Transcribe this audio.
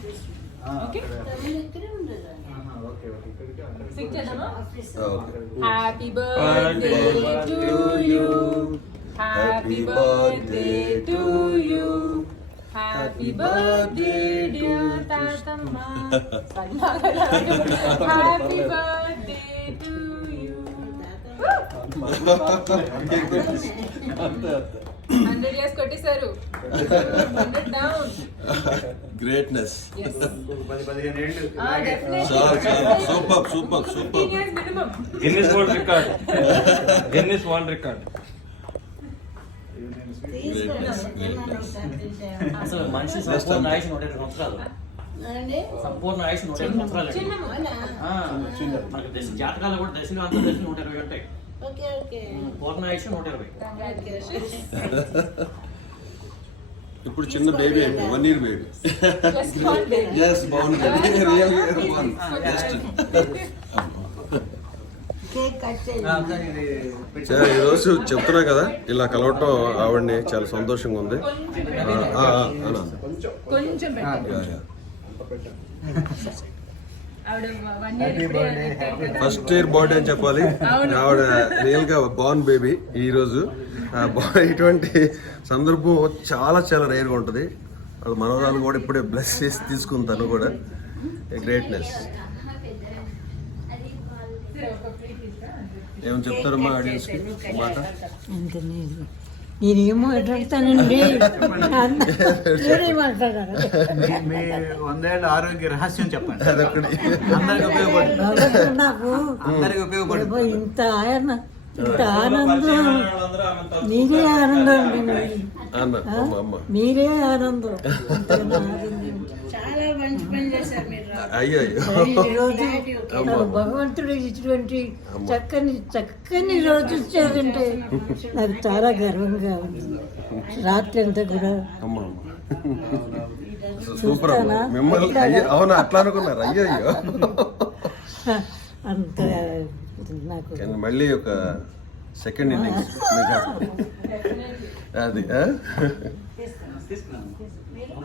Okay ఆహా, okay okay ఇక్కడికి అక్కడికి Sing చేద్దామా? Okay happy birthday to you happy birthday to you happy birthday dear తాతమ్మ happy birthday to you hundred years కొట్టేశారు. Hundred down. Greatness super super super Guinness world record Guinness world అసలు మనిషి సంపూర్ణ ఆయుష్ నూట ఇరవై సంవత్సరాలు సంపూర్ణ ఆయుష్ నూట ఇరవై సంవత్సరాలు మనకి దశ జాతకాలు కూడా దశలు అంత దశలు నూట ఇరవై ఉంటాయి. Okay okay. పూర్ణ ఆయుష్ నూట ఇరవై. ఇప్పుడు చిన్న బేబీ వన్ ఇయర్ బేబీ బాగుంది రియల్ బాగుంది జస్ట్ సరే ఈరోజు చెప్తున్నా కదా ఇలా కలవటం ఆవిడని చాలా సంతోషంగా ఉంది. కొంచెం ఫస్ట్ ఇయర్ బర్త్డే అని చెప్పాలి. ఆవిడ రియల్గా బార్న్ బేబీ ఈ రోజు. ఇటువంటి సందర్భం చాలా చాలా రేర్గా ఉంటది. అది మనవరాలు కూడా ఇప్పుడే బ్లెస్ చేసి తీసుకుంది తను కూడా. గ్రేట్నెస్. ఏమని చెప్తారమ్మా ఆడియన్స్కి? మాట? అంతే నేను నేనేం మాట్లాడతానండి నేనే మాట్లాడాలి మీ వందేళ్ళ ఆరోగ్య రహస్యం చెప్పండి అందరికి ఉపయోగపడుతుంది నాకు అందరికి ఉపయోగపడుతుంది ఇంత ఆయన ఆనందం. మీరే ఆనందం మీరు. ఆనందం. భగవంతుడు ఇటువంటి చక్కని చక్కని రోజు ఇచ్చారంటే నాకు చాలా గర్వంగా ఉంది. రాత్రి అంతా కూడా సూపర్? మిమ్మల్ని అవునా? అట్లా అనుకున్నారు. అయ్యో అయ్యో. అంత నాకు మళ్ళీ ఒక సెకండ్ ఇన్నింగ్స్ అది